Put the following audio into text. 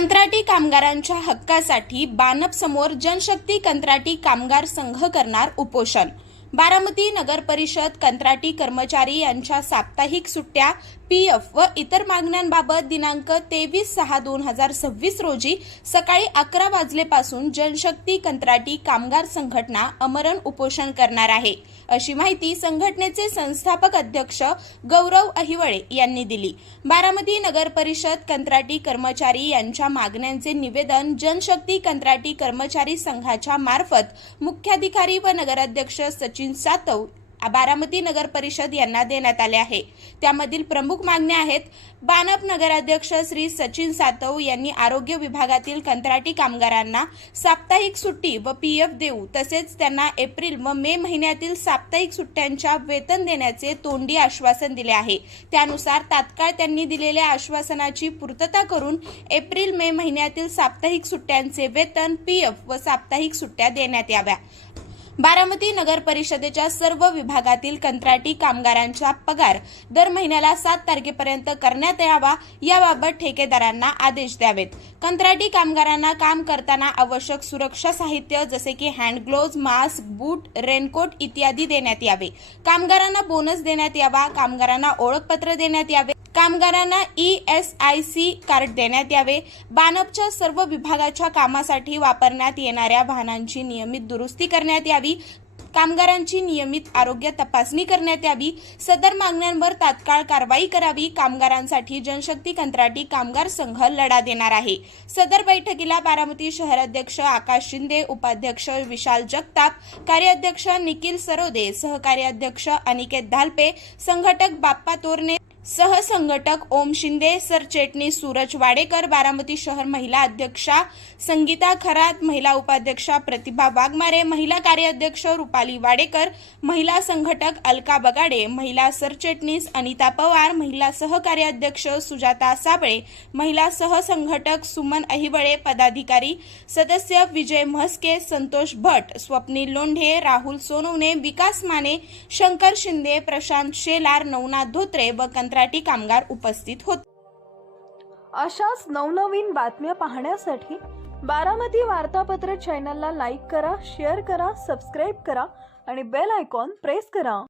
कंत्राटी कामगारांच्या हक्कासाठी बानप समोर जनशक्ती कंत्राटी कामगार संघ करणार उपोषण। बारामती नगर परिषद कंत्राटी कर्मचारी यांच्या साप्ताहिक सुट्ट्या, पीएफ व इतर मागण्यांबाबत दिनांक 23/6/2026 रोजी सकाळी 11 वाजलेपासून जनशक्ती कंत्राटी कामगार संघटना आमरण उपोषण करणार आहे, अशी माहिती संघटनेचे संस्थापक अध्यक्ष गौरव अहिवळे यांनी दिली। बारामती नगर परिषद कंत्राटी कर्मचारी यांच्या मागण्यांचे निवेदन जनशक्ती कंत्राटी कर्मचारी संघाच्या मार्फत मुख्याधिकारी व नगराध्यक्ष सचिन सातव बारामती नगर परिषद यांना देण्यात आले आहे। त्यामधील प्रमुख मागण्या आहेत: बानप नगराध्यक्ष श्री सचिन सातव यांनी आरोग्य विभागातील कंत्राटी कामगारांना साप्ताहिक सुट्टी व पीएफ देऊ, तसेच त्यांना एप्रिल व मे महिन्यातील साप्ताहिक सुट्ट्यांच्या वेतन देण्याचे तोंडी आश्वासन दिले आहे। त्यानुसार तात्काळ त्यांनी दिलेल्या आश्वासनाची पूर्तता करून एप्रिल मे महिन्यातील साप्ताहिक सुट्ट्यांचे वेतन, पीएफ व साप्ताहिक सुट्ट्या देण्यात याव्या। बारामती नगर परिषदेच्या सर्व विभागातील कंत्राटी कामगारांचा पगार दर महिन्याला 7 तारखेपर्यंत करण्यात यावा, याबाबत ठेकेदारांना आदेश द्यावेत। कंत्राटी कामगारांना काम करताना आवश्यक सुरक्षा साहित्य जसे की हँड ग्लोव्ज, मास्क, बूट, रेनकोट इत्यादी देण्यात यावे। कामगारांना बोनस देण्यात यावा। कामगारांना ओळखपत्र देण्यात यावे। कामगारांना ESIC कार्ड देण्यात यावे। बानपच्या सर्व विभागाच्या कामासाठी वापरण्यात येणाऱ्या वाहनांची नियमित दुरुस्ती करण्यात यावी। कामगारांची नियमित आरोग्य तपासणी करण्यात यावी। सदर मागण्यांवर तात्काळ कारवाई करावी। कामगारांसाठी जनशक्ती कंत्राटी कामगार संघ लढा देणार आहे। सदर बैठकीला बारामती शहराध्यक्ष आकाश शिंदे, उपाध्यक्ष विशाल जगताप, कार्याध्यक्ष निखिल सरोदे, सहकार्याध्यक्ष अनिकेत धालपे, संघटक बाप्पा तोरणे, सहसंघटक ओम शिंदे, सरचिटणीस सूरज वाडेकर, बारामती शहर महिला अध्यक्षा संगीता खरात, महिला उपाध्यक्षा प्रतिभा वाघमारे, महिला कार्याध्यक्ष रुपाली वाडेकर, महिला संघटक अलका बगाडे, महिला सरचिटणीस अनिता पवार, महिला सहकार्याध्यक्ष सुजाता साबळे, महिला सहसंघटक सुमन अहिवळे, पदाधिकारी सदस्य विजय म्हस्के, संतोष भट, स्वप्नील लोंढे, राहुल सोनवणे, विकास माने, शंकर शिंदे, प्रशांत शेलार, नवनाथ धोत्रे व कंत्राटी कामगार उपस्थित होते। अशाच नवनवीन बातम्या पाहण्यासाठी बारामती वार्तापत्र चॅनलला लाईक करा, शेअर करा, सबस्क्राइब करा आणि बेल आयकॉन प्रेस करा।